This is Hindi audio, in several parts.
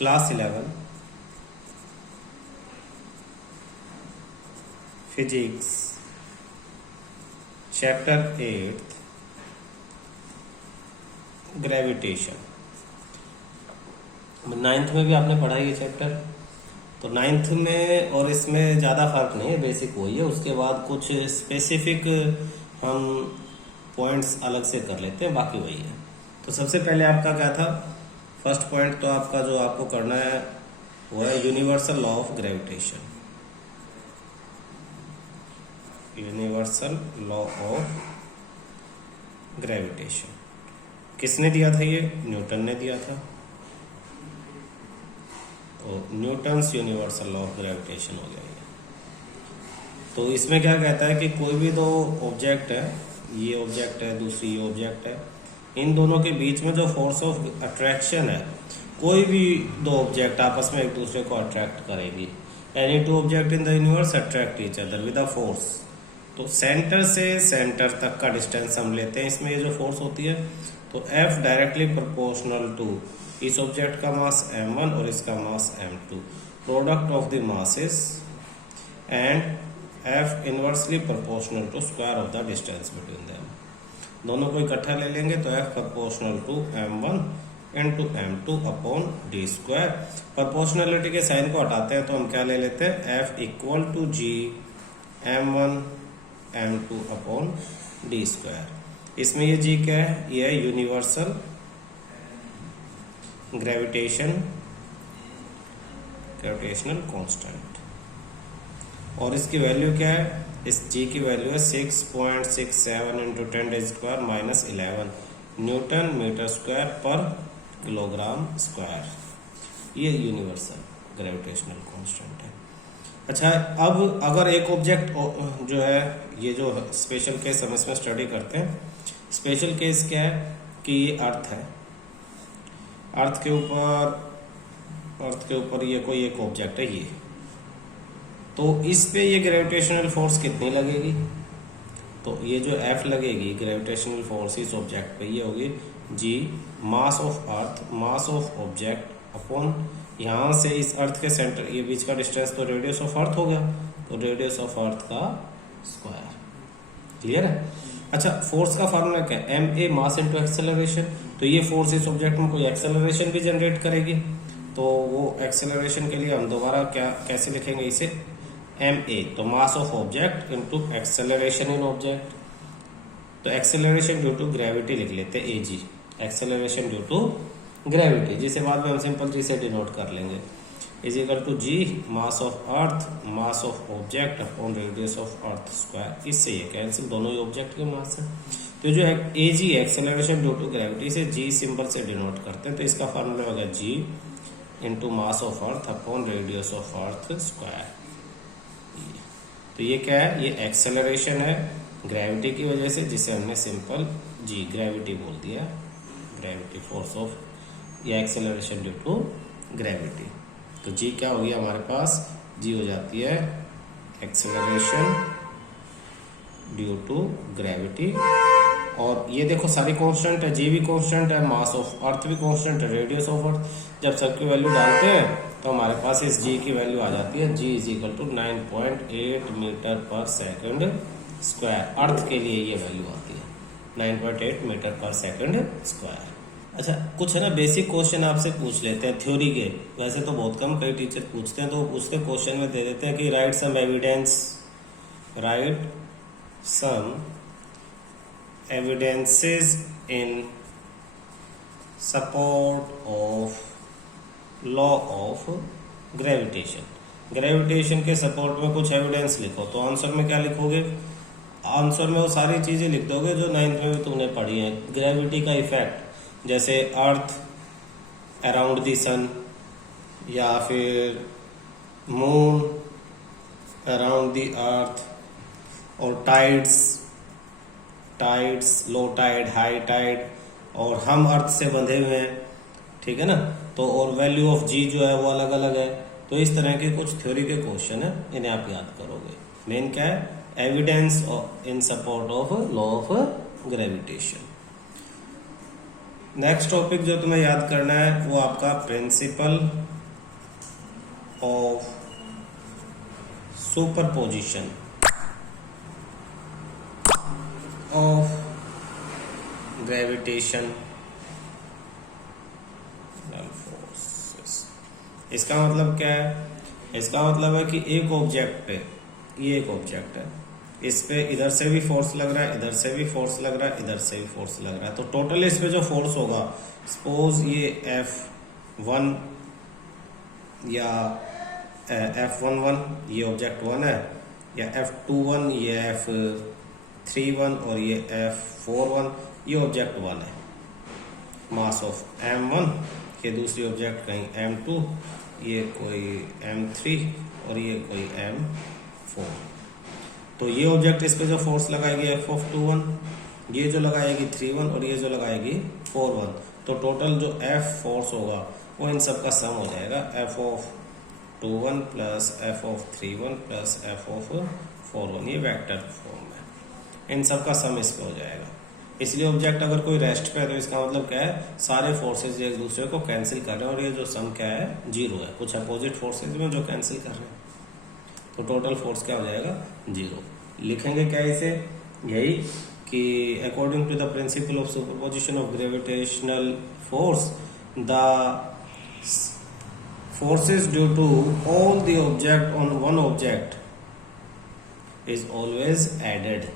Class 11 physics chapter 8 gravitation. Ninth में भी आपने पढ़ा ये चैप्टर, तो नाइन्थ में और इसमें ज़्यादा फर्क नहीं है, बेसिक वही है। उसके बाद कुछ स्पेसिफिक हम पॉइंट्स अलग से कर लेते हैं, बाकी वही है। तो सबसे पहले आपका क्या था, फर्स्ट पॉइंट तो आपका जो आपको करना है वो है universal law of gravitation. Universal law of gravitation किसने दिया था? ये न्यूटन ने दिया था। तो Newton's universal law of gravitation हो गया ये। तो इसमें क्या कहता है कि कोई भी दो ऑब्जेक्ट है, ये ऑब्जेक्ट है, दूसरी ये ऑब्जेक्ट है, इन दोनों के बीच में जो फोर्स ऑफ अट्रैक्शन है, कोई भी दो ऑब्जेक्ट आपस में एक दूसरे को अट्रैक्ट करेगी। Any two object in the universe attract each other with a force. तो सेंटर से सेंटर तक का डिस्टेंस हम लेते हैं, इसमें ये जो फोर्स होती है, तो F डायरेक्टली प्रोपोर्शनल टू इस ऑब्जेक्ट का मास m1 और इसका mass m2, product of the masses, and F inversely proportional to square of the distance between them. दोनों को इकट्ठा ले लेंगे तो F proportional to m1 into m2 upon D square. Proportionality के साइन को हटाते हैं तो हम क्या ले लेते हैं, F equal to G m1 m2 upon D square. इसमें ये G क्या है? ये है यूनिवर्सल ग्रेविटेशनल कांस्टेंट, और इसकी वैल्यू क्या है? इस G की वैल्यू है 6.67 into 10⁻² minus 11 newton metre square पर किलोग्राम स्क्वायर। ये यूनिवर्सल ग्रेविटेशनल कांस्टेंट है। अच्छा, अब अगर एक ऑब्जेक्ट जो है, ये जो स्पेशल केस हम इसमें स्टडी करते हैं, स्पेशल केस क्या है कि ये अर्थ है, अर्थ के ऊपर ये कोई एक ऑब्जेक्ट है ये, तो इस पे ये ग्रेविटेशनल फोर्स कितनी लगेगी? तो ये जो F लगेगी ग्रेविटेशनल फोर्स इस ऑब्जेक्ट पे, ये होगी G mass of earth, mass of object upon यहाँ से इस अर्थ के सेंटर, ये बीच का डिस्टेंस तो रेडियस ऑफ अर्थ हो गया, तो रेडियस ऑफ अर्थ का स्क्वायर। क्लियर है? अच्छा, फोर्स का फार्मूला क्या है? ma mass into acceleration. तो ये फोर्स इस ऑब्जेक्ट में कोई एक्सेलरेशन भी जनरेट करेगी, तो वो एक्सेलरेशन के लिए हम दोबारा कैसे लिखेंगे इसे? ma, तो mass of object into acceleration in object. तो एक्सेलरेशन ड्यू टू ग्रेविटी लिख लेते हैं ag, acceleration due to gravity, जिसे बाद में हम सिंपल जी से डिनोट कर लेंगे, is equal to g mass of earth mass of object upon radius of earth square. इससे ये कैंसिल, दोनों ही ऑब्जेक्ट के मास है। तो जो ag acceleration due to gravity से g सिंबल से डिनोट करते हैं, तो इसका फार्मूला होगा g into mass of earth upon radius of earth square. तो ये क्या है? ये एक्सेलरेशन है ग्रेविटी की वजह से, जिसे हमने सिंपल जी ग्रेविटी बोल दिया, ग्रेविटी फोर्स ऑफ, या एक्सेलरेशन ड्यू टू ग्रेविटी। तो जी क्या हो गया हमारे पास? जी हो जाती है एक्सेलरेशन ड्यू टू ग्रेविटी। और ये देखो सारी कांस्टेंट है, जी भी कांस्टेंट है, मास ऑफ अर्थ भी कांस्टेंट है, रेडियस ऑफ अर्थ। जब सबकी वैल्यू डालते हैं तो हमारे पास इस जी की वैल्यू आ जाती है, जी इज इक्वल टू 9.8 मीटर पर सेकंड स्क्वायर। अर्थ के लिए ये वैल्यू आती है 9.8 मीटर पर सेकंड स्क्वायर। अच्छा, कुछ है ना बेसिक क्वेश्चन आपसे पूछ लेते हैं थ्योरी के, वैसे तो बहुत कम कई टीचर पूछते हैं, तो उसके क्वेश्चन में दे देते हैं कि write some evidence, write some evidences in support of law of gravitation. Gravitation के सपोर्ट में कुछ एविडेंस लिखो, तो आंसर में क्या लिखोगे? आंसर में वो सारी चीजें लिख दोगे जो 9th में भी तुमने पढ़ी है। ग्रेविटी का इफेक्ट, जैसे अर्थ अराउंड द सन, या फिर मून अराउंड द अर्थ, और tides, low tide, high tide, और हम अर्थ से बंधे हुए हैं, ठीक है ना, तो और वैल्यू ऑफ जी जो है वो अलग अलग है। तो इस तरह के कुछ थ्योरी के क्वेश्चन है, इन्हें आप याद करोगे। मेन क्या है? Evidence in support of law of gravitation. Next topic जो तुम्हें याद करना है वो आपका principal of superposition of gravitational forces। इसका मतलब क्या है? इसका मतलब है कि एक ऑब्जेक्ट पे, ये एक ऑब्जेक्ट है, इस पे इधर से भी फोर्स लग रहा है, इधर से भी फोर्स लग रहा है, इधर से भी फोर्स लग रहा है, तो टोटल इस पे जो फोर्स होगा, सपोज ये F1 या F11 ये ऑब्जेक्ट 1 है, या F21 ये F31 और ये F41 ये ऑब्जेक्ट 1 है, मास ऑफ M1, ये दूसरी ऑब्जेक्ट कहीं M2, ये कोई M3 और ये कोई M4। तो ये ऑब्जेक्ट इस पे जो फोर्स लगाएगी F21, ये जो लगाएगी 31 और ये जो लगाएगी 41, तो टोटल जो F फोर्स होगा वो इन सब का सम हो जाएगा, F21 plus F31 plus F41, ये वेक्टर फॉर्म है, इन सब का सम इस पे हो जाएगा। इसलिए ऑब्जेक्ट अगर कोई रेस्ट पे है तो इसका मतलब क्या है, सारे फोर्सेज एक दूसरे को कैंसिल कर रहे हैं और ये जो सम क्या है, 0 है, कुछ अपोजिट फोर्सेज में जो कैंसिल कर रहे हैं, तो टोटल फोर्स क्या हो जाएगा, 0। लिखेंगे क्या इसे, यही कि according to the principle of superposition of gravitational force, the forces due to all the object on one object is always added.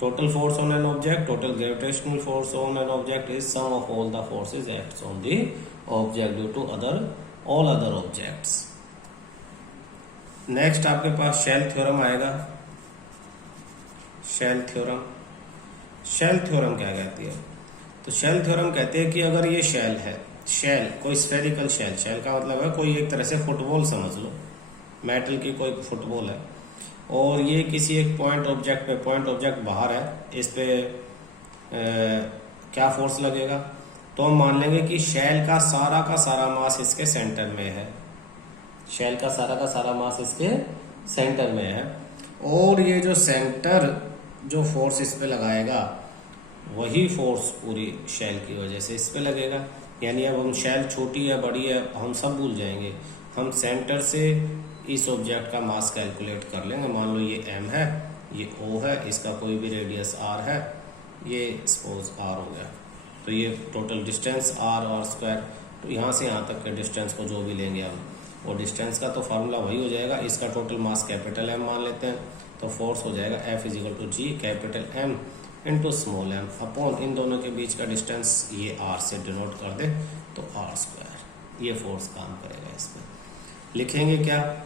Total force on an object, total gravitational force on an object is sum of all the forces acts on the object due to all other objects. Next आपके पास शेल थ्योरम आएगा। शेल थ्योरम क्या कहती है? तो शेल थ्योरम कहते हैं कि अगर ये शेल है, शेल कोई स्फेरिकल शेल, शेल का मतलब है कोई एक तरह से फुटबॉल समझ लो, मेटल की कोई फुटबॉल है, और ये किसी एक पॉइंट ऑब्जेक्ट पे, पॉइंट ऑब्जेक्ट बाहर है, इस पे क्या फोर्स लगेगा, तो हम मान लेंगे कि शेल का सारा मास इसके सेंटर में है, शेल का सारा मास इसके सेंटर में है, और ये जो सेंटर जो फोर्स इस पे लगाएगा वही फोर्स पूरी शेल की वजह से इस पे लगेगा। यानी अब हम शेल छोटी है बड़ी है हम सब भूल जाएंगे, हम सेंटर से इस ऑब्जेक्ट का मास कैलकुलेट कर लेंगे। मान लो ये m है, ये o है, इसका कोई भी रेडियस r है, ये सपोज r हो गया, तो ये टोटल डिस्टेंस r स्क्वायर, तो यहाँ से यहाँ तक के डिस्टेंस को जो भी लेंगे हम, और डिस्टेंस का तो फार्मूला वही हो जाएगा, इसका टोटल मास कैपिटल M मान लेते हैं, तो फोर्स हो जाएगा F = G capital M into small m upon इन दोनों के बीच का डिस्टेंस ये r से डिनोट कर दे तो r², ये फोर्स काम करेगा इस पर। लिखेंगे क्या,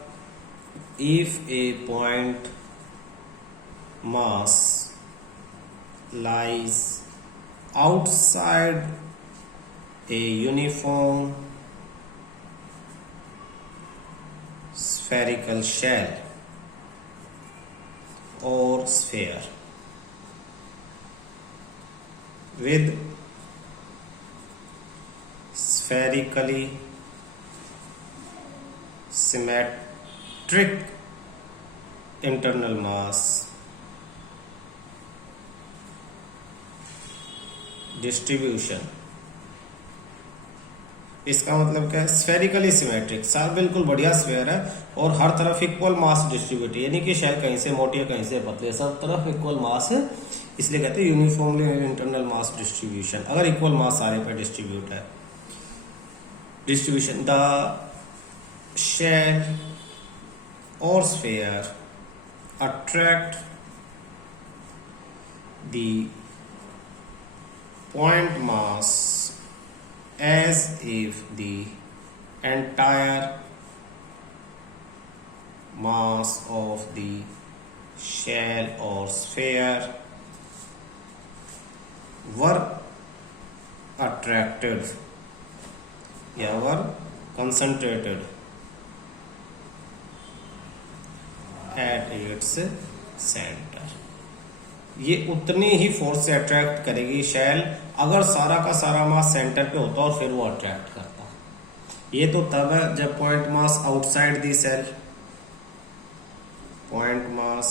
if A point mass lies outside a uniform spherical shell or sphere with spherically symmetric internal mass distribution। इसका मतलब क्या है, स्फेरिकली सिमेट्रिक, सार बिल्कुल बढ़िया स्फेयर है और हर तरफ इक्वल मास डिस्ट्रीब्यूट, यानी कि शेल कहीं से मोटी है कहीं से पतली, सब तरफ इक्वल मास है, इसलिए कहते हैं यूनिफॉर्मली इंटरनल मास डिस्ट्रीब्यूशन। अगर इक्वल मास सारे पे डिस्ट्रीब्यूट है, डिस्ट्रीब्यूशन, द शेल और sphere attract the point mass as if the entire mass of the shell or sphere were attracted या were concentrated at its center। ये उतनी ही फोर्स से अट्रैक्ट करेगी शेल अगर सारा का सारा मास सेंटर पे होता और फिर वो अट्रैक्ट करता। ये तो तब है जब point mass outside the shell, point mass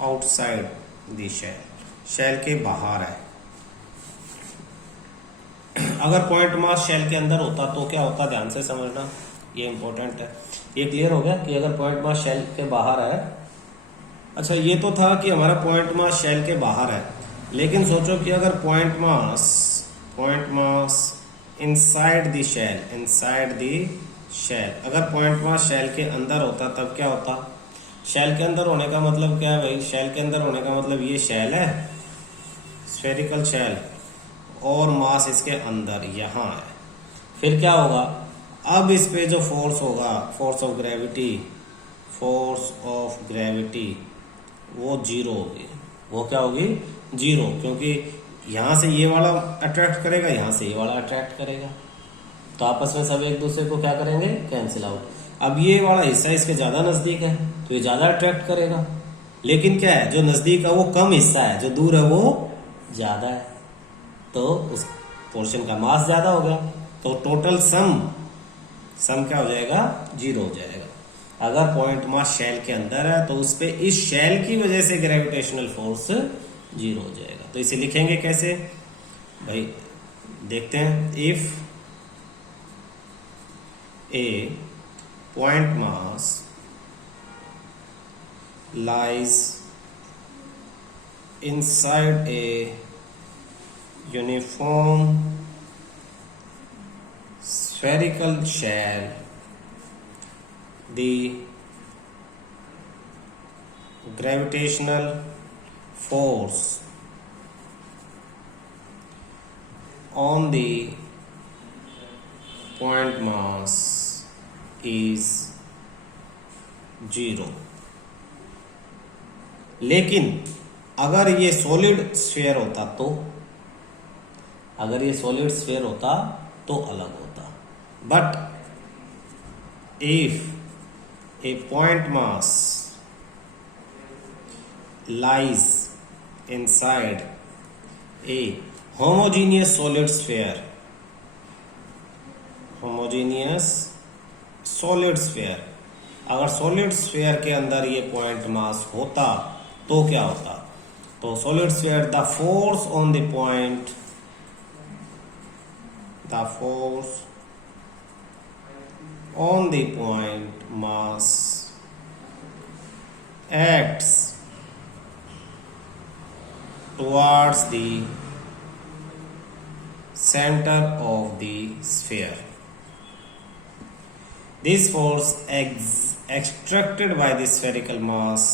outside the shell, shell के बाहर है। अगर पॉइंट मास शेल के अंदर होता तो क्या होता, ध्यान से समझना, ये इंपॉर्टेंट है। ये क्लियर हो गया कि अगर पॉइंट मास शेल के बाहर है। अच्छा, ये तो था कि हमारा पॉइंट मास शेल के बाहर है, लेकिन सोचो कि अगर point mass inside the shell, अगर पॉइंट मास शेल के अंदर होता तब क्या होता? शेल के अंदर होने का मतलब क्या है भाई? शेल के अंदर होने का मतलब ये शेल है, स्फेरिकल शेल, और मास इसके अंदर यहाँ है। फिर क्या होगा? अब इस पे जो फोर्स होगा, फोर्स ऑफ ग्रेविटी, वो जीरो होगी। वो क्या होगी? जीरो, क्योंकि यहां से ये वाला अट्रैक्ट करेगा, यहां से ये वाला अट्रैक्ट करेगा, तो आपस में सब एक दूसरे को क्या करेंगे? Cancel out. अब ये वाला हिस्सा इसके ज्यादा नजदीक है तो ये ज्यादा अट्रैक्ट करेगा, लेकिन क्या है, जो नजदीक है वो कम हिस्सा है, जो दूर है वो ज्यादा है, तो उस पोर्शन का मास ज्यादा हो गया, तो टोटल सम क्या हो जाएगा? जीरो हो जाएगा। अगर पॉइंट मास शेल के अंदर है तो उस पे इस शेल की वजह से ग्रेविटेशनल फोर्स जीरो हो जाएगा। तो इसे लिखेंगे कैसे भाई? देखते हैं। If A point mass lies inside a uniform spherical shell, the gravitational force on the point mass is zero। लेकिन अगर ये सॉलिड स्फीयर होता तो, अगर ये सॉलिड स्फीयर होता तो अलग होता। But if A point mass lies inside a homogeneous solid sphere, अगर सॉलिड स्फीयर के अंदर ये पॉइंट मास होता तो क्या होता? तो solid sphere, the force on the point mass acts towards the center of the sphere. This force extracted by the spherical mass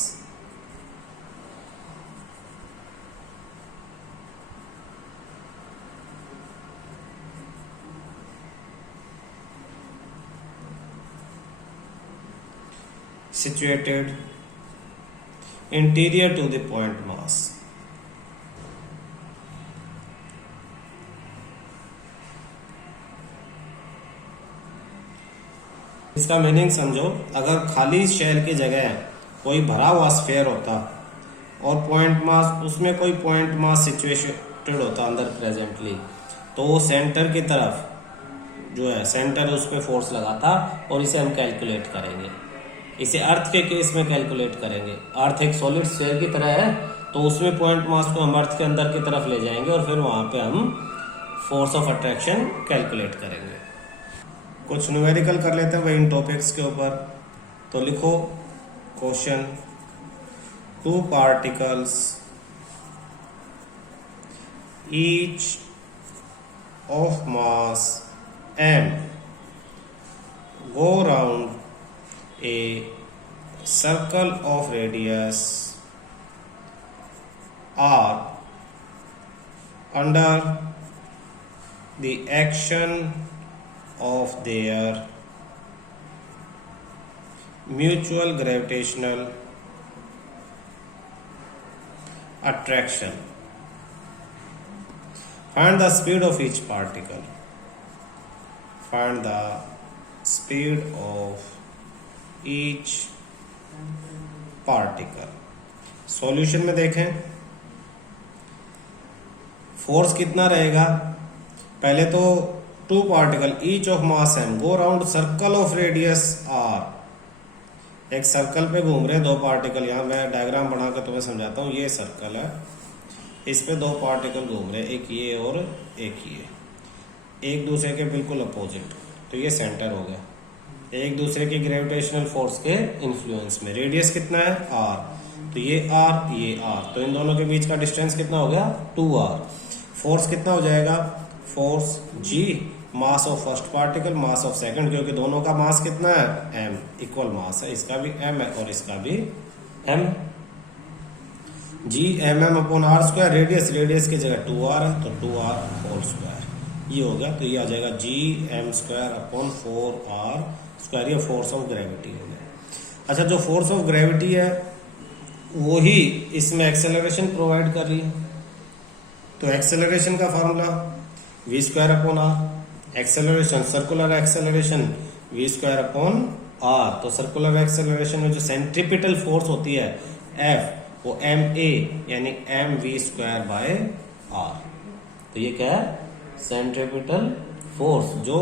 situated interior to the point mass इसका मीनिंग समझो। अगर खाली शेल की जगह कोई भरा हुआ स्फीयर होता और पॉइंट मास, उसमें कोई पॉइंट मास सिचुएटेड होता अंदर प्रेजेंटली, तो वो सेंटर की तरफ जो है, सेंटर उस पर फोर्स लगाता, और इसे हम कैलकुलेट करेंगे। इसे अर्थ के केस में कैलकुलेट करेंगे। अर्थ एक सॉलिड स्फीयर की तरह है, तो उसमें पॉइंट मास को हम अर्थ के अंदर की तरफ ले जाएंगे और फिर वहां पे हम फोर्स ऑफ अट्रैक्शन कैलकुलेट करेंगे। कुछ न्यूमेरिकल कर लेते हैं वही इन टॉपिक्स के ऊपर। तो लिखो question, 2 particles each of mass m go round a circle of radius r under the action of their mutual gravitational attraction. Find the speed of each particle. Find the speed of each particle. Solution में देखें फोर्स कितना रहेगा। पहले तो 2 particle each of mass m go round circle of radius r, एक सर्कल पे घूम रहे 2 पार्टिकल। यहाँ मैं डायग्राम बना कर तुम्हें समझाता हूँ। ये सर्कल है, इस पे 2 पार्टिकल घूम रहे, एक ये और एक ये, एक दूसरे के बिल्कुल अपोजिट। तो ये सेंटर हो गया। एक दूसरे के ग्रेविटेशनल फोर्स के इन्फ्लुएंस में। रेडियस कितना है r, तो ये r, तो इन दोनों के बीच का डिस्टेंस कितना हो गया 2r। फोर्स कितना हो जाएगा, force g, mass of first particle, mass of second, क्योंकि दोनों का मास कितना है m, इक्वल मास है, इसका भी m है और इसका भी m, g mm upon r square. Radius की जगह 2r है तो 2r होल स्क्वायर, ये हो गया। तो ये आ जाएगा g m square upon 4r square, ये फोर्स ऑफ ग्रेविटी हो गया। अच्छा, जो फोर्स ऑफ ग्रेविटी है वो ही इसमें एक्सेलरेशन प्रोवाइड कर रही है, तो एक्सेलरेशन का formula v square upon r, acceleration circular acceleration v square upon r। तो सर्कुलर एक्सेलरेशन में जो सेंट्रीपिटल फोर्स होती है F, वो ma यानी mv स्क्वायर बाय r। तो ये क्या है, सेंट्रीपिटल फोर्स जो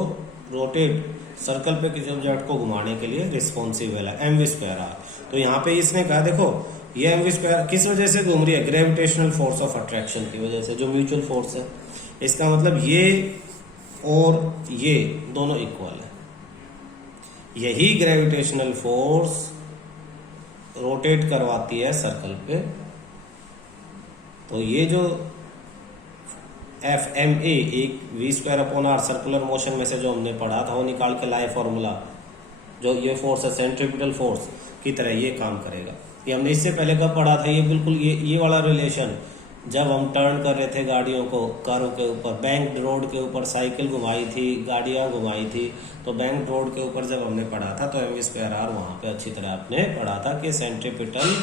रोटेट सर्कल पे किसी ऑब्जेक्ट को घुमाने के लिए रिस्पॉन्सिबल है, mv स्क्वायर r। तो यहाँ पे इसने कहा देखो ये mv स्क्वायर किस वजह से घूम रही है, ग्रेविटेशनल फोर्स ऑफ अट्रैक्शन की वजह से, जो म्यूचुअल फोर्स है। इसका मतलब ये और ये दोनों इक्वल है, यही ग्रेविटेशनल फोर्स रोटेट करवाती है सर्कल पे। तो ये जो एफ एम ए एक V square upon R circular motion में से जो हमने पढ़ा था वो निकाल के लाए फॉर्मूला, जो ये फोर्स है सेंट्रीपिटल फोर्स की तरह ये काम करेगा। ये हमने इससे पहले कब पढ़ा था, ये बिल्कुल ये वाला रिलेशन, जब हम टर्न कर रहे थे गाड़ियों को, कारों के ऊपर, बैंक रोड के ऊपर साइकिल घुमाई थी, गाड़ियां घुमाई थी, तो बैंक रोड के ऊपर जब हमने पढ़ा था तो एम स्क्वायर आर वहां पे अच्छी तरह आपने पढ़ा था कि सेंट्रीपिटल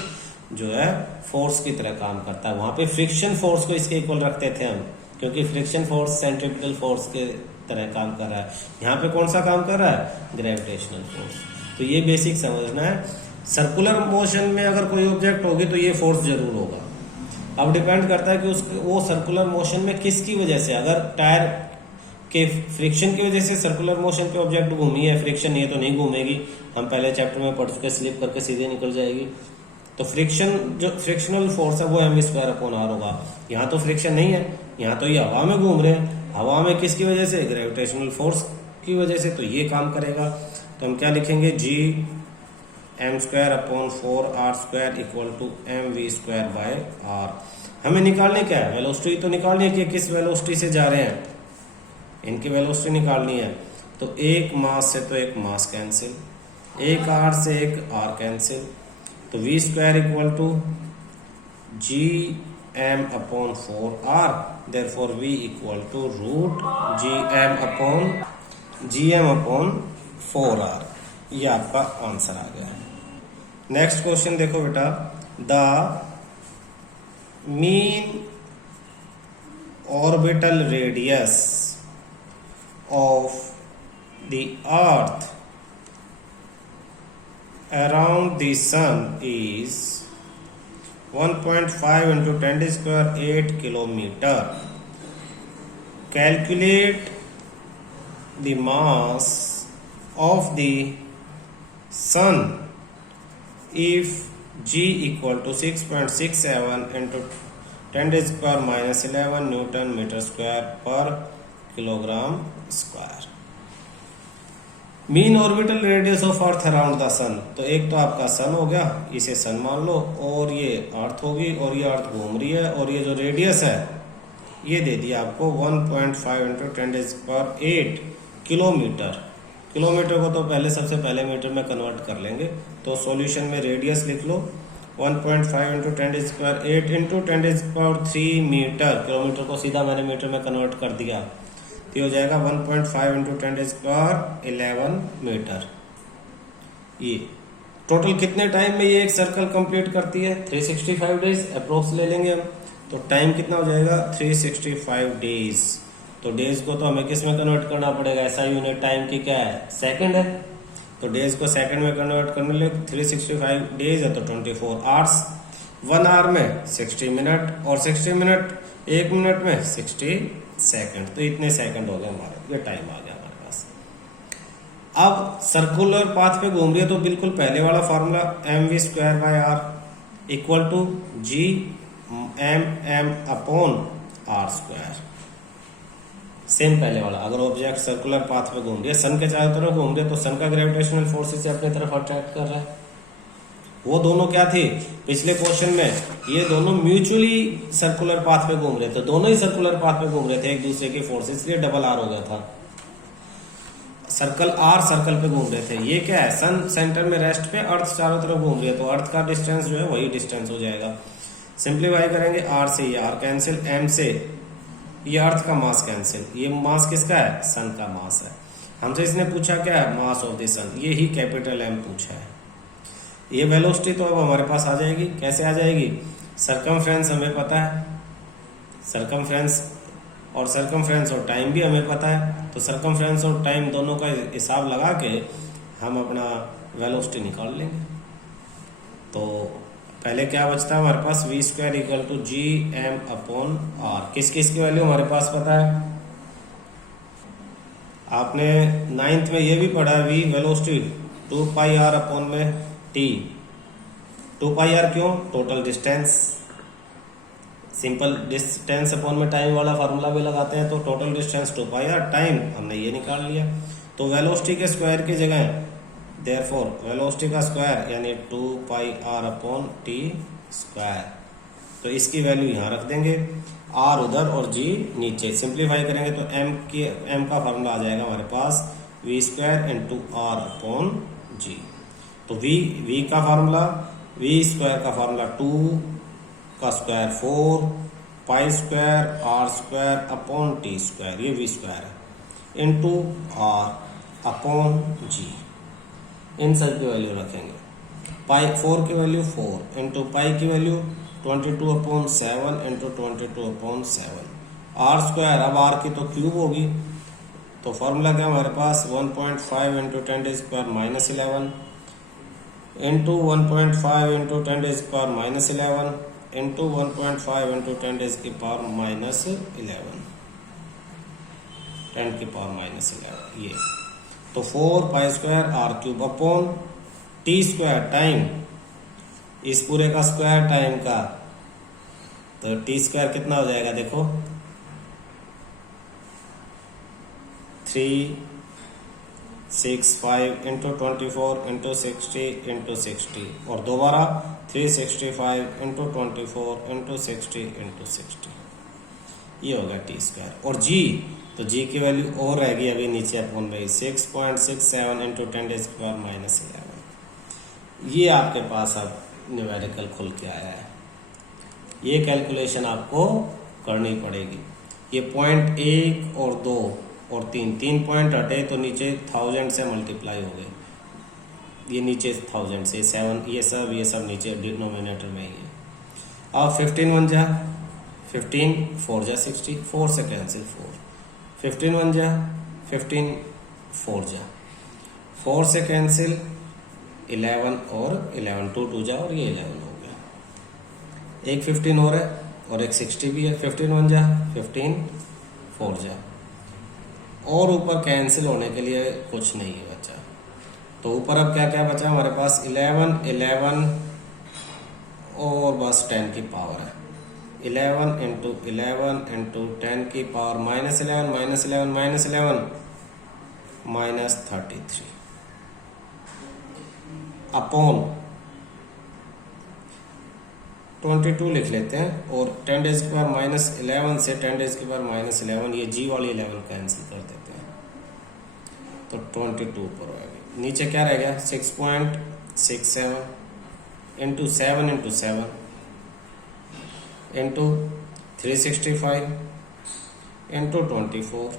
जो है फोर्स की तरह काम करता है। वहां पे फ्रिक्शन फोर्स को इसके इक्वल रखते थे हम, क्योंकि फ्रिक्शन फोर्स सेंट्रीपिटल फोर्स के तरह काम कर रहा है। यहाँ पे कौन सा काम कर रहा है, ग्रेविटेशनल फोर्स। तो ये बेसिक समझना है। सर्कुलर मोशन में अगर कोई ऑब्जेक्ट होगी तो ये फोर्स जरूर होगा। अब डिपेंड करता है कि वो सर्कुलर मोशन में किसकी वजह से, अगर टायर के फ्रिक्शन की वजह से सर्कुलर मोशन पे ऑब्जेक्ट घूमी है, फ्रिक्शन नहीं है तो नहीं घूमेगी, हम पहले चैप्टर में पढ़ चुके, स्लिप करके सीधे निकल जाएगी। तो फ्रिक्शन जो फ्रिक्शनल फोर्स है वो एम स्क्वायर अपॉन आर होगा। यहाँ तो फ्रिक्शन नहीं है, यहाँ तो ये हवा में घूम रहे हैं, हवा में किसकी वजह से, ग्रेविटेशनल फोर्स की वजह से, तो ये काम करेगा। तो हम क्या लिखेंगे, G M square upon 4r square equal to M V square by R. हमें निकालने क्या है, वेलोसिटी तो निकालनी है कि किस वेलोसिटी से जा रहे हैं, इनकी वेलोसिटी निकालनी है। तो एक मास से तो एक मास कैंसिल, एक r से एक r कैंसिल, तो V square equal to G M upon 4r, therefore v equal to root G M upon 4r। ये आपका आंसर आ गया। नेक्स्ट क्वेश्चन देखो बेटा, the mean orbital radius of the earth around the sun is 1.5 into 10 square 8 kilometer. Calculate the mass of the sun if g equal to 6.67 into 10 square minus 11 Newton meter square per kilogram square. Mean orbital radius of earth around the sun, तो एक तो आपका सन हो गया, इसे सन मान लो, और ये अर्थ होगी और ये अर्थ घूम रही है, और ये जो रेडियस है ये दे दिया आपको 1.5 इंटू 10⁸ किलोमीटर। किलोमीटर को तो सबसे पहले मीटर में कन्वर्ट कर लेंगे, तो सॉल्यूशन में रेडियस लिख लो 1.5 इंटू 10⁸ इंटू 10⁻³ मीटर। किलोमीटर को सीधा मैंने मीटर में कन्वर्ट कर दिया, तो हो जाएगा 1.5 इंटू 10⁻11 मीटर। ये टोटल कितने टाइम में ये एक सर्कल कंप्लीट करती है, 365 डेज अप्रोक्स ले लेंगे हम। तो टाइम कितना हो जाएगा, 365 डेज। तो डेज को तो हमें किस में कन्वर्ट करना पड़ेगा, ऐसा यूनिट टाइम की क्या है, सेकंड है। तो डेज को सेकंड में कन्वर्ट करने लिए 365 डेज है तो 24 आवर्स। 1 आवर में 60 मिनट, और 60 मिनट 1 मिनट में 60 सेकंड। तो इतने सेकंड हो गए हमारे, ये टाइम आ गया हमारे पास। अब सर्कुलर पाथ पे घूम रही है तो बिल्कुल पहले वाला formula M V square by R equal to G M upon R square. Same पहले वाला, अगर ऑब्जेक्ट सर्कुलर पाथ पे घूम रही है, सन के चारों तरफ घूम रही है, तो सन का ग्रेविटेशनल फोर्स इसे अपनी तरफ अट्रैक्ट कर रहा है। वो दोनों क्या थे पिछले क्वेश्चन में, ये दोनों म्यूचुअली सर्कुलर पाथ पे घूम रहे थे, दोनों ही सर्कुलर पाथ पे घूम रहे थे एक दूसरे की फोर्स, इसलिए डबल आर हो गया था। सर्कल आर सर्कल पे घूम रहे थे। ये क्या है, सन सेंटर में रेस्ट पे, अर्थ चारों तरफ घूम रही है, तो अर्थ का डिस्टेंस जो है वही डिस्टेंस हो जाएगा। सिंप्लीफाई करेंगे, आर से ये आर कैंसिल, एम से ये अर्थ का मास कैंसिल, ये मास किसका है, सन का मास है। हमसे इसने पूछा क्या है, मास ऑफ द सन, ये ही कैपिटल एम पूछा है। ये वेलोसिटी तो अब हमारे पास आ जाएगी, कैसे आ जाएगी, सरकमफ्रेंस हमें पता है, सरकमफ्रेंस और टाइम भी हमें पता है, तो सरकमफ्रेंस और टाइम दोनों का हिसाब लगा के हम अपना वेलोसिटी निकाल लेंगे। तो पहले क्या बचता है हमारे पास, v square equal to G M upon r. किस किस की वैल्यू हमारे पास पता है, आपने 9th में ये भी पढ़ा है, V velocity 2 pi R upon में टी। 2 पाई आर क्यों, total distance, simple distance upon में टाइम वाला फार्मूला भी लगाते हैं, तो total distance 2 pi R, time हमने ये निकाल लिया। तो वेलोसिटी के स्क्वायर की जगह देयरफॉर वेलोसिटी का स्क्वायर यानी 2 pi R upon T square, तो इसकी वैल्यू यहाँ रख देंगे, आर उधर और जी नीचे। सिंप्लीफाई करेंगे तो एम का फार्मूला आ जाएगा हमारे पास, v square into r upon G. तो वी का फार्मूला, वी स्क्वायर का फार्मूला 2 का square 4 pi square r square upon T square, ये वी स्क्वायर है, इंटू आर अपॉन जी। इन सब की वैल्यू रखेंगे, पाई 4 की वैल्यू 4 इंटू पाई की वैल्यू 22/7 इंटू 22/7, आर स्क्वायर, अब आर की तो क्यूब होगी, तो फॉर्मूला क्या हमारे पास 1.5 into 10⁻11 into 1.5 into 10⁻11 into 1.5 into 10⁻11 10⁻11 ये, तो 4 pi square R cube upon T square time, इस पूरे का स्क्वायर टाइम का, तो टी स्क्वायर कितना हो जाएगा देखो 365 इंटू 24 इंटू 60 इंटू 60, और दोबारा 365 इंटू 24 इंटू 60 इंटू 60, ये होगा टी स्क्वायर। और जी, तो जी की वैल्यू और रहेगी अभी नीचे अपॉन में 6.67 इंटू 10⁻11, ये आपके पास अब न्यूमेरिकल खुल के आया है। ये कैलकुलेशन आपको करनी पड़ेगी। ये पॉइंट 1 और 2 और 3 पॉइंट हटे तो नीचे 1000 से मल्टीप्लाई हो गए, ये नीचे 1000 से 7, ये सब नीचे डिनोमिनेटर में ही है। अब 15 1 जा 15, 4 जा 60, 4 से कैंसिल 4, 15 1 जा 15, 4 जा 4 से कैंसिल 11 और 11, 2 2 जा और ये 11 हो गया, एक 15 और है और एक 60 भी है, 15 1 जा 15, 4 जा, और ऊपर कैंसिल होने के लिए कुछ नहीं है बचा, तो ऊपर अब क्या क्या बचा हमारे पास 11 11 और बस 10 की पावर है, 11 इंटू 11 इंटू 10 की पावर -11 -11 -33 अपॉन 22 लिख लेते हैं, और 10⁻11 से 10⁻11 ये जी वाली 11 कैंसिल कर देते हैं, तो 22 पर आएगा। नीचे क्या रह गया 6.67 into 7 into 7 into 365 into 24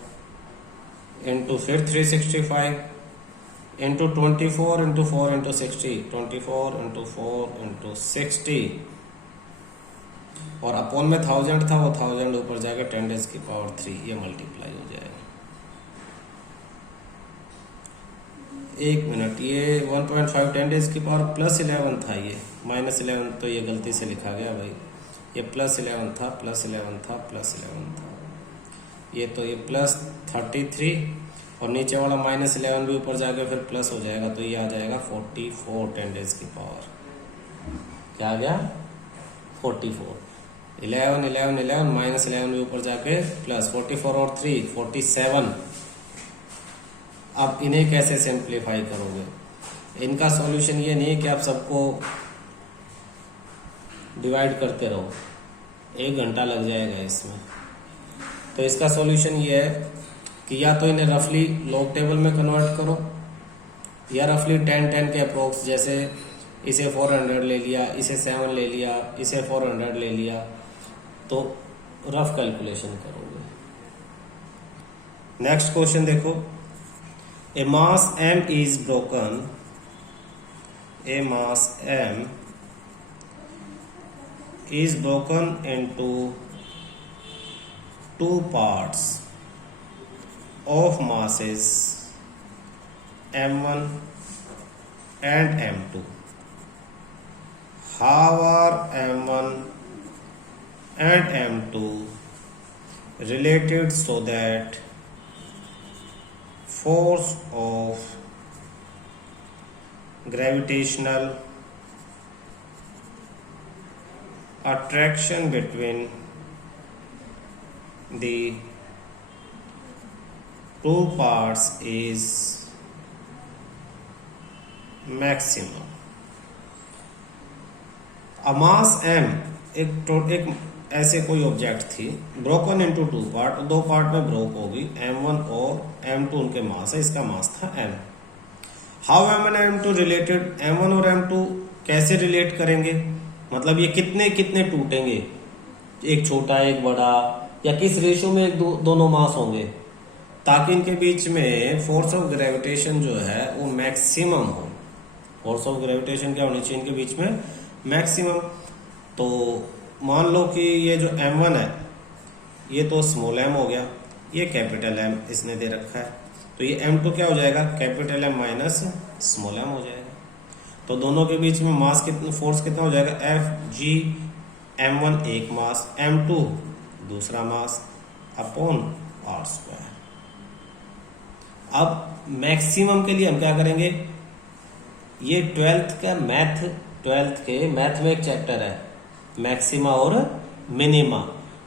into फिर 365 into 24 into 4 into 60, 24 into 4 into 60, और अपॉन में 1000 था, वो 1000 ऊपर जाके 10⁻3 ये मल्टीप्लाई हो जाएगा। 1 मिनट, ये 1.5 10⁻+11 था, ये -11 तो ये गलती से लिखा गया भाई, ये +11 था +11 था +11 था, ये तो ये +33 और नीचे वाला -11 भी ऊपर जाके फिर प्लस हो जाएगा, तो ये आ जाएगा 44 10⁻, क्या आ गया 44। 11 11 11 माइनस 11 भी ऊपर जाके प्लस 44 और 3 47। अब इन्हें कैसे सिंप्लीफाई करोगे? इनका सॉल्यूशन ये नहीं है कि आप सबको डिवाइड करते रहो, 1 घंटा लग जाएगा इसमें। तो इसका सॉल्यूशन ये है कि या तो इन्हें रफली लॉग टेबल में कन्वर्ट करो, या रफली 10 10 के अप्रोक्स, जैसे इसे 400 ले लिया, इसे 7 ले लिया, इसे 400 ले लिया, तो रफ कैलकुलेशन करोगे। नेक्स्ट क्वेश्चन देखो, ए मास m is broken, a mass m is broken into two parts of masses m1 and m2. How are m1 and m2 related so that force of gravitational attraction between the two parts is maximum? A mass m एक ऐसे कोई ऑब्जेक्ट थी, ब्रोकन इनटू 2 पार्ट, 2 पार्ट में ब्रोक होगी, m1 और m2 उनके मास है, इसका मास था m। How m1 and m2 related, m1 और m2 कैसे रिलेट करेंगे, मतलब ये कितने कितने टूटेंगे, एक छोटा एक बड़ा, या किस रेशियो में एक दोनों मास होंगे, ताकि इनके बीच में फोर्स ऑफ ग्रेविटेशन जो है वो मैक्सिमम हो। फोर्स ऑफ ग्रेविटेशन क्या होनी चाहिए इनके बीच में? मैक्सिमम। तो मान लो कि ये जो m1 है ये तो स्मॉल m हो गया, ये कैपिटल M इसने दे रखा है, तो ये m2 क्या हो जाएगा? Capital M minus small m हो जाएगा। तो दोनों के बीच में मास कितना, फोर्स कितना हो जाएगा? Fg, m1 एक मास, m2 दूसरा मास, अपॉन r²। अब मैक्सिमम के लिए हम क्या करेंगे, ये 12th के मैथ में एक चैप्टर है मैक्सिमा और मिनिमा,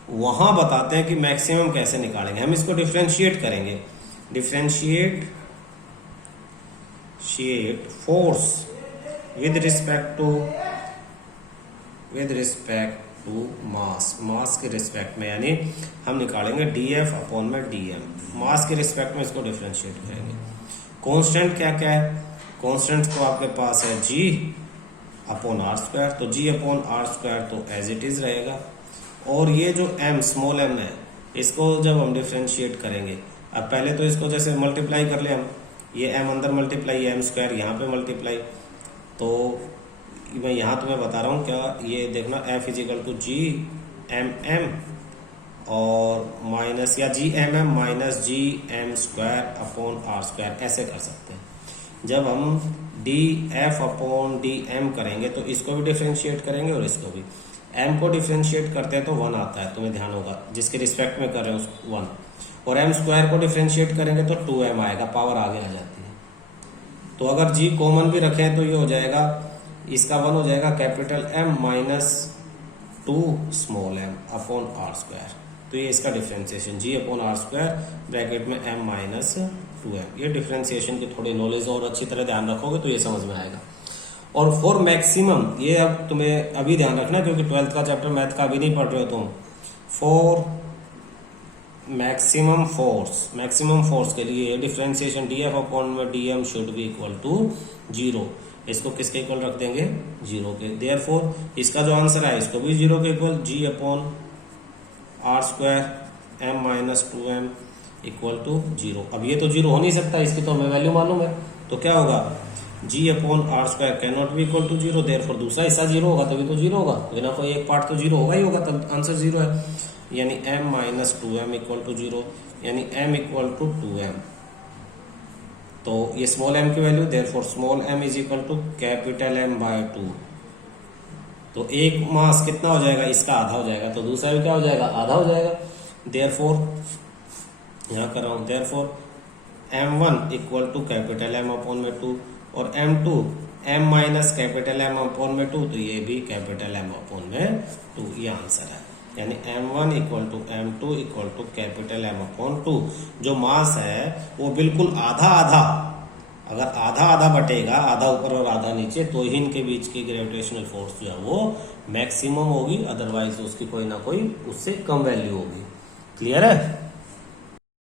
वहां बताते हैं कि मैक्सिमम कैसे निकालेंगे। हम इसको डिफरेंशिएट करेंगे, differentiate force with respect to mass के रिस्पेक्ट में, यानी हम निकालेंगे dF अपॉन में dm, मास के रिस्पेक्ट में इसको डिफरेंशिएट करेंगे। कांस्टेंट क्या क्या है? कांस्टेंट तो आपके पास है g अपॉन r², तो g अपॉन r² तो एज इट इज रहेगा। और ये जो m स्मॉल m है, इसको जब हम डिफरेंशिएट करेंगे, अब पहले तो इसको जैसे मल्टीप्लाई कर ले हम, ये m अंदर मल्टीप्लाई, m² यहाँ पे मल्टीप्लाई, तो मैं यहाँ तुम्हें बता रहा हूँ क्या, ये देखना f equal to G M M और माइनस, या G M M minus G m² upon r², ऐसे कर सकते हैं। जब हम dF अपॉन dm करेंगे तो इसको भी डिफरेंशिएट करेंगे और इसको भी। m को डिफरेंशिएट करते हैं तो 1 आता है, तुम्हें ध्यान होगा, जिसके रिस्पेक्ट में कर रहे हैं उसको 1, और m² को डिफरेंशिएट करेंगे तो 2m आएगा, पावर आगे आ जाती है। तो अगर g कॉमन भी रखें तो ये हो जाएगा, इसका 1 हो जाएगा capital M minus 2 small m upon r²। तो ये इसका डिफरेंशिएशन g अपॉन r² ब्रैकेट में m माइनस 2m। ये डिफरेंशिएशन की थोड़ी नॉलेज और अच्छी तरह ध्यान रखोगे तो ये समझ में आएगा। और फॉर मैक्सिमम, ये अब तुम्हें अभी ध्यान रखना क्योंकि 12th का चैप्टर मैथ का अभी नहीं पढ़ रहे हो तुम। फॉर मैक्सिमम फोर्स के लिए डिफरेंशिएशन dF अपॉन में dm should be equal to 0। इसको किसके इक्वल रख देंगे? 0 के। देयरफॉर इसका जो आंसर है इसको भी 0 के इक्वल, g अपॉन r² m minus 2m equal to 0। अब ये तो 0 हो नहीं सकता, इसकी तो हमें वैल्यू मालूम है, तो क्या होगा? g अपॉन r² can not be equal to 0, therefore दूसरा हिस्सा 0 होगा तभी तो 0 होगा, बिना कोई एक पार्ट तो 0 होगा ही होगा, तब आंसर 0 है। यानी m minus 2m equal to 0, यानी m इक्वल टू 2m। तो ये स्मॉल m की value, therefore small m is equal to capital M by 2। तो एक मास कितना हो जाएगा? इसका आधा हो जाएगा, तो दूसरा भी क्या हो जाएगा? आधा हो जाएगा। देयरफॉर यहाँ कर रहा हूँ, therefore m1 equal to capital M upon में 2 और m2 m minus capital M upon में 2, तो ये भी कैपिटल M अपॉन में 2। ये आंसर है। यानी m1 equal to m2 equal to capital M upon 2। जो मास है वो बिल्कुल आधा आधा, अगर आधा आधा बटेगा, आधा ऊपर और आधा नीचे, तो ही इनके बीच की ग्रेविटेशनल फोर्स जो है वो मैक्सिमम होगी, अदरवाइज उसकी कोई ना कोई उससे कम वैल्यू होगी। क्लियर है?